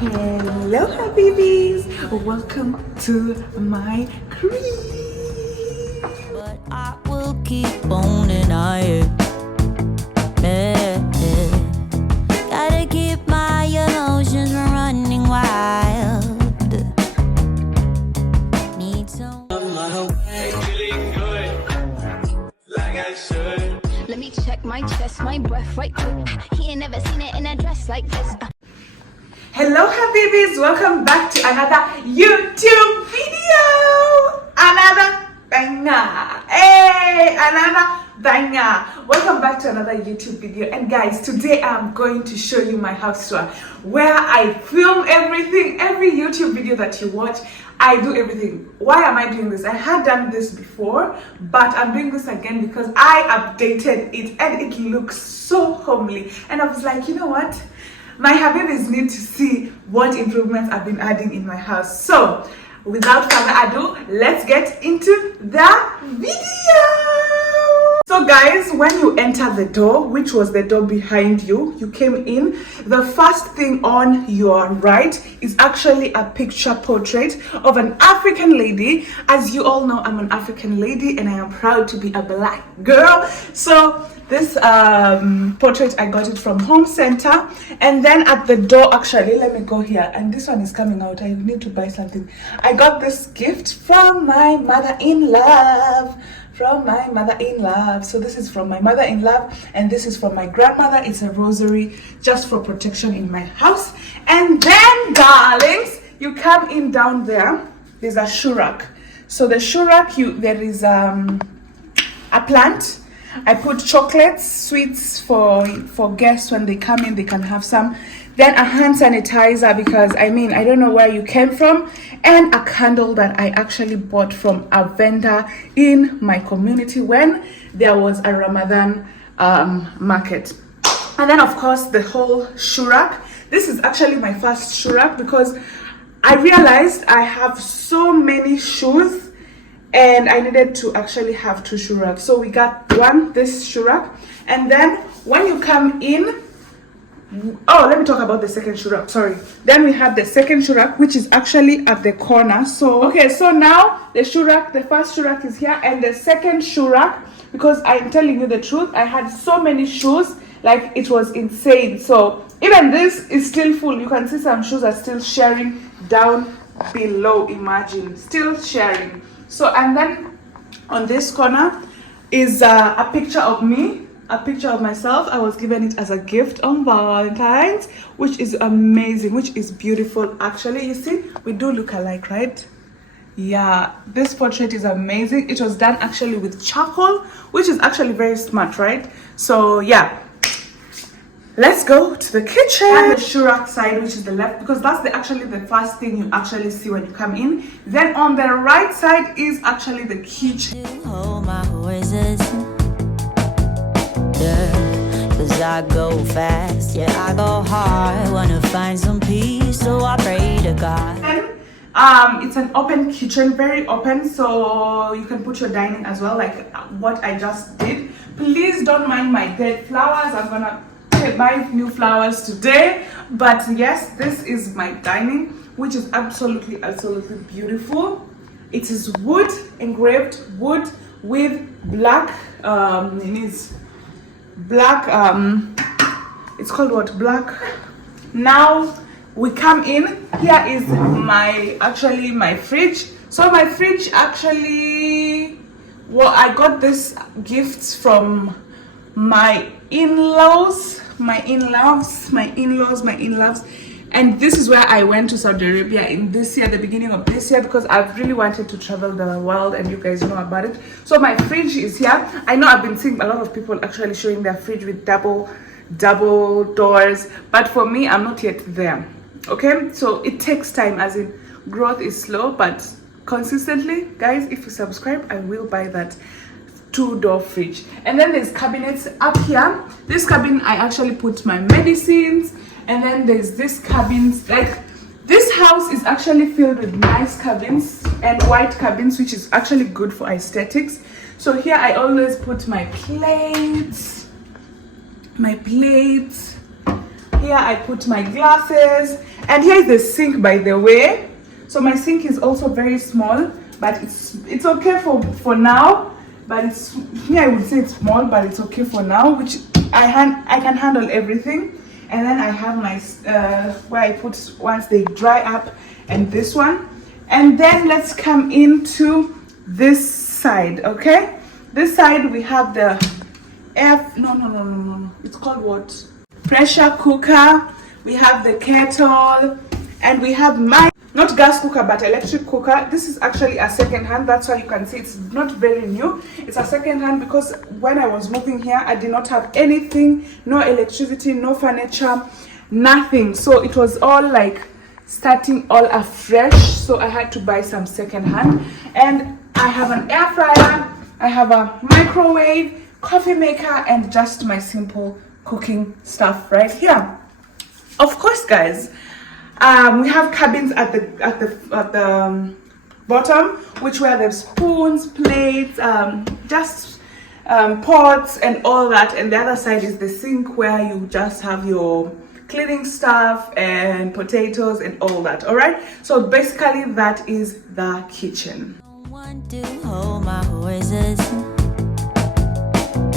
Hello Habibis, welcome to my crib. But I will keep on denying. Gotta keep my emotions from running wild. Need some Feeling good, like I should. Let me check my chest, my breath right quick. He ain't never seen it in a dress like this. Hello Habibis, welcome back to another YouTube video. Another banger. Hey, another banger. Welcome back to another YouTube video. And guys, today I'm going to show you my house tour where I film everything. Every YouTube video that you watch, I do everything. Why am I doing this? I had done this before, but I'm doing this again because I updated it and it looks so homely. And I was like, you know what? My Habibis need to see what improvements I've been adding in my house. So, without further ado, let's get into the video. So guys, when you enter the door, which was the door behind you, you came in, the first thing on your right is actually a picture portrait of an African lady. As you all know, I'm an African lady and I am proud to be a black girl. So this portrait, I got it from Home Center. And then at the door, actually, let me go here. And this one is coming out. I need to buy something. I got this gift from my mother-in-law. So this is from my mother-in-law and this is from my grandmother. It's a rosary just for protection in my house. And then, darlings, you come in down there. There's a shoe rack. So the shoe rack, there is a plant. I put chocolates, sweets for guests when they come in, they can have some. Then a hand sanitizer because I don't know where you came from, and a candle that I actually bought from a vendor in my community when there was a Ramadan market. And then of course the whole shoe rack. This is actually my first shoe rack because I realized I have so many shoes and I needed to actually have two shoe racks. So we got this shoe rack, and then when you come in, let me talk about the second shoe rack, sorry. Then we have the second shoe rack, which is actually at the corner. So now the shoe rack, the first shoe rack is here, and the second shoe rack, because I'm telling you the truth, I had so many shoes, like it was insane. So even this is still full. You can see some shoes are still sharing down below, imagine, still sharing. So, and then on this corner is a picture of me, a picture of myself. I was given it as a gift on Valentine's, which is amazing, which is beautiful. Actually, you see, we do look alike, right? Yeah, this portrait is amazing. It was done actually with charcoal, which is actually very smart, right? So yeah, let's go to the kitchen. And the shoe rack side, which is the left, because that's actually the first thing you actually see when you come in. Then on the right side is actually the kitchen. hold my horses. Yeah, 'cause I go fast, yeah, I go hard. Wanna find some peace, so I pray to God. And it's an open kitchen, very open, so you can put your dining as well, like what I just did. Please don't mind my dead flowers. I'm gonna buy new flowers today, but yes, this is my dining, which is absolutely beautiful. It is wood, engraved wood with black it's called what, black. Now we come in, here is my fridge. So my fridge actually, I got this gifts from my in-laws, and this is where I went to Saudi Arabia in this year, the beginning of this year, because I've really wanted to travel the world and you guys know about it. So my fridge is here. I know I've been seeing a lot of people actually showing their fridge with double doors, but for me, I'm not yet there. Okay, so it takes time, as in growth is slow, but consistently, guys, if you subscribe, I will buy that 2-door fridge. And then there's cabinets up here. This cabinet, I actually put my medicines. And then there's this cabins. Like, this house is actually filled with nice cabins and white cabins, which is actually good for aesthetics. So here I always put my plates, Here I put my glasses, and here is the sink, by the way. So my sink is also very small, but it's okay for now. But it's here, I would say it's small, but it's okay for now, which I can handle everything. And then I have my where I put once they dry up, and this one. And then let's come into this side. Okay, this side we have the no, it's called what, pressure cooker. We have the kettle, and we have my, not gas cooker but electric cooker. This is actually a second hand, that's why you can see it's not very new. It's a second hand because when I was moving here I did not have anything, no electricity, no furniture, nothing. So it was all like starting all afresh, so I had to buy some second hand. And I have an air fryer, I have a microwave, coffee maker, and just my simple cooking stuff right here. Of course, guys, we have cabins at the bottom, which where there's spoons, plates, pots and all that. And the other side is the sink, where you just have your cleaning stuff and potatoes and all that. All right, so basically that is the kitchen. Want to hold my horses,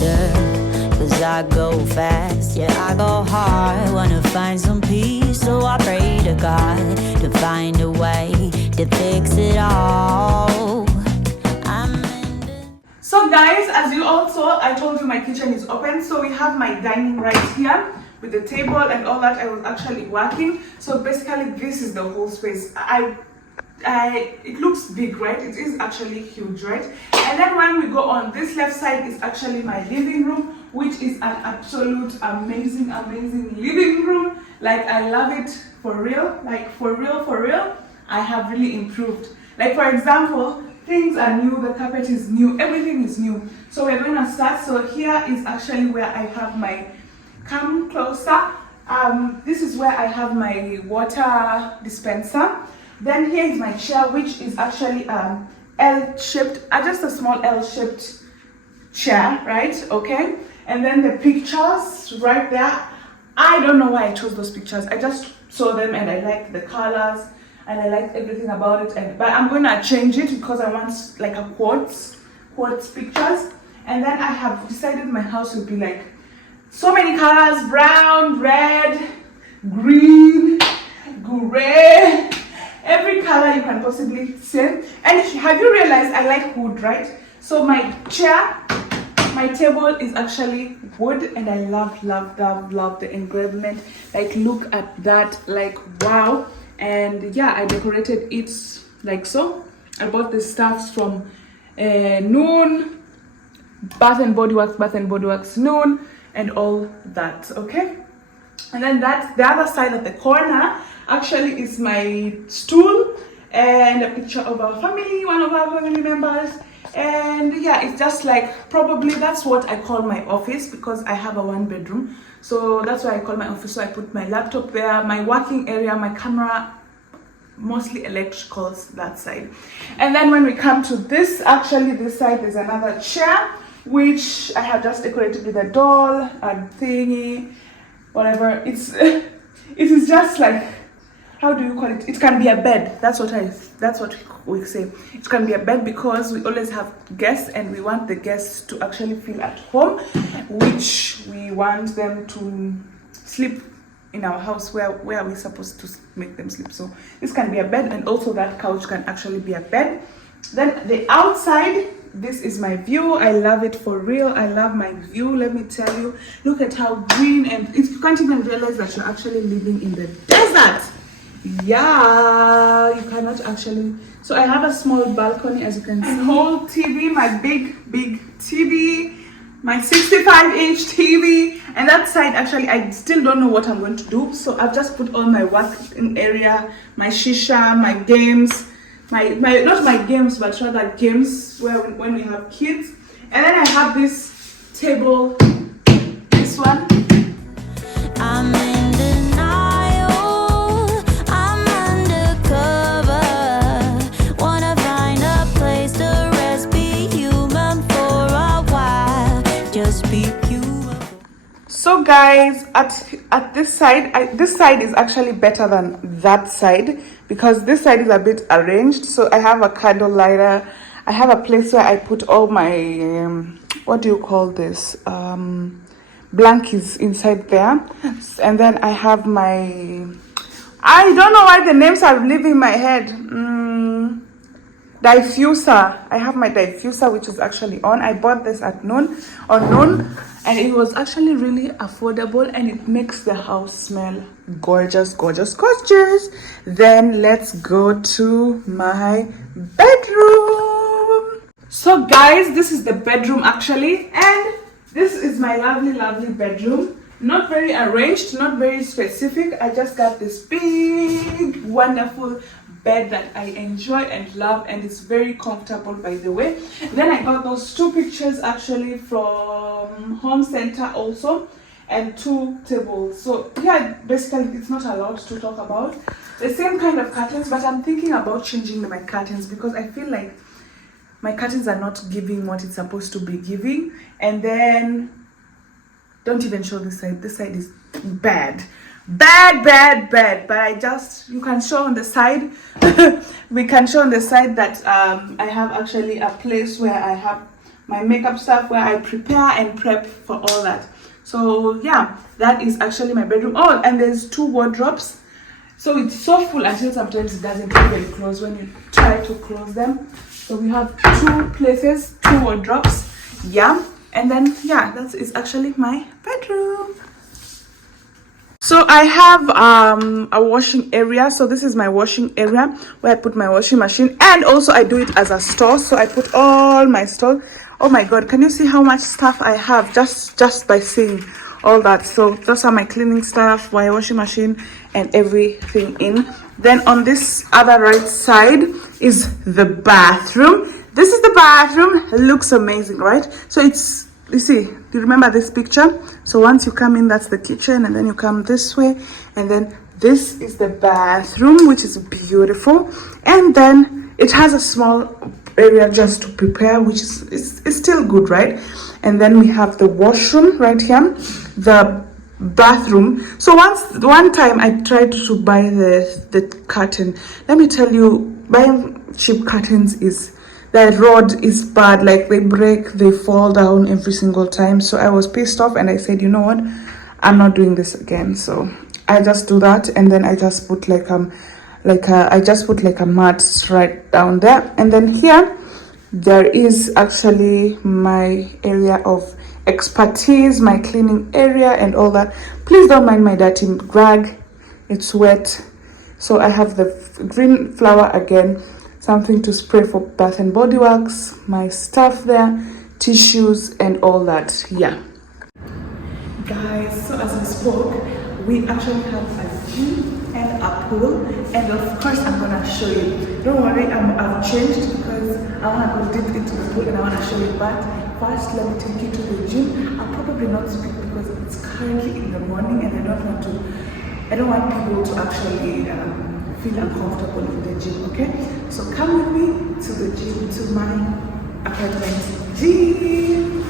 yeah, 'cause I go fast, yeah, I go hard, wanna find some peace, so I pray to God to find a way to fix it all. So guys, as you all saw, I told you my kitchen is open. So we have my dining right here with the table and all that. I was actually working. So basically this is the whole space. It looks big, right? It is actually huge, right? And then when we go on this left side is actually my living room, which is an absolute amazing living room. Like, I love it for real. Like, for real, I have really improved. Like, for example, things are new, the carpet is new, everything is new. So we're going to start. So here is actually where I have my, come closer, this is where I have my water dispenser. Then here is my chair, which is actually L-shaped, just a small L-shaped chair, right? Okay. And then the pictures right there, I don't know why I chose those pictures. I just saw them and I liked the colors and I liked everything about it. But I'm going to change it because I want like a quartz pictures. And then I have decided my house will be like so many colors: brown, red, green, gray, every color you can possibly see. And have you realized I like wood, right? So my chair, my table is actually wood, and I love the engravement. Like, look at that, like, wow. And yeah, I decorated it like so. I bought the stuffs from Noon, Bath and Body Works Noon, and all that. Okay. And then that's the other side of the corner actually is my stool and a picture of our family, one of our family members. And yeah, it's just like, probably that's what I call my office, because I have a 1-bedroom. So that's why I call my office. So I put my laptop there, my working area, my camera, mostly electricals that side. And then when we come to this, actually this side, there's another chair which I have just decorated with a doll, a thingy, whatever. It is just like, how do you call it? It can be a bed. That's what we say. It can be a bed because we always have guests and we want the guests to actually feel at home, which we want them to sleep in our house where we're supposed to make them sleep. So this can be a bed, and also that couch can actually be a bed. Then the outside, this is my view. I love it for real. I love my view, let me tell you. Look at how green, and you can't even realize that you're actually living in the desert. Yeah, you cannot actually. So I have a small balcony, as you can see. And whole TV, my big TV, my 65-inch TV. And that side, actually, I still don't know what I'm going to do. So I've just put all my working area, my shisha, my games, my not my games, but rather games when we have kids. And then I have this table, this one. I'm in denial, I'm undercover, wanna find a place to rest, be human for a while, just be human. So guys, at this side, this side is actually better than that side because this side is a bit arranged. So I have a candle lighter, I have a place where I put all my what do you call this, blankets inside there, and then I have my, I don't know why the names are leaving my head, diffuser. I have my diffuser, which is actually on. I bought this at noon, and it was actually really affordable, and it makes the house smell gorgeous. Then let's go to my bedroom. So guys, this is the bedroom actually, and this is my lovely bedroom. Not very arranged, not very specific. I just got this big wonderful bed that I enjoy and love, and it's very comfortable, by the way. Then I got those 2 pictures actually from Home Center also, and 2 tables. So yeah, basically it's not a lot to talk about. The same kind of curtains, but I'm thinking about changing my curtains because I feel like my curtains are not giving what it's supposed to be giving. And then don't even show this side. This side is bad, but I just, you can show on the side we can show on the side that I have actually a place where I have my makeup stuff, where I prepare and prep for all that. So yeah, that is actually my bedroom. Oh, and there's 2 wardrobes, so it's so full until sometimes it doesn't even close when you try to close them. So we have 2 places, 2 wardrobes, yeah. And then yeah, that is actually my bedroom. So I have a washing area. So this is my washing area where I put my washing machine, and also I do it as a store. So I put all my stuff. Oh my god, can you see how much stuff I have just by seeing all that? So those are my cleaning stuff, my washing machine, and everything in. Then on this other right side is the bathroom. This is the bathroom. It looks amazing, right? So it's, you see, do you remember this picture? So once you come in, that's the kitchen, and then you come this way, and then this is the bathroom, which is beautiful. And then it has a small area just to prepare, which is still good, right? And then we have the washroom right here, the bathroom. So one time I tried to buy the curtain. Let me tell you, buying cheap curtains is, the rod is bad. Like, they break, they fall down every single time. So I was pissed off, and I said, you know what, I'm not doing this again. So I just do that, and then I just put like a mat right down there. And then here there is actually my area of expertise, my cleaning area and all that. Please don't mind my dirty rag, it's wet. So I have the green flower again, something to spray for Bath and Body Works, my stuff there, tissues and all that. Yeah guys, so as we spoke, we actually have a gym and a pool, and of course I'm gonna show you. Don't worry, I've changed because I want to go deep into the pool and I want to show you. But first, let me take you to the gym. I'll probably not speak because it's currently in the morning, and I don't want people to actually feel uncomfortable in the gym. Okay, so come with me to the gym, to my apartment gym.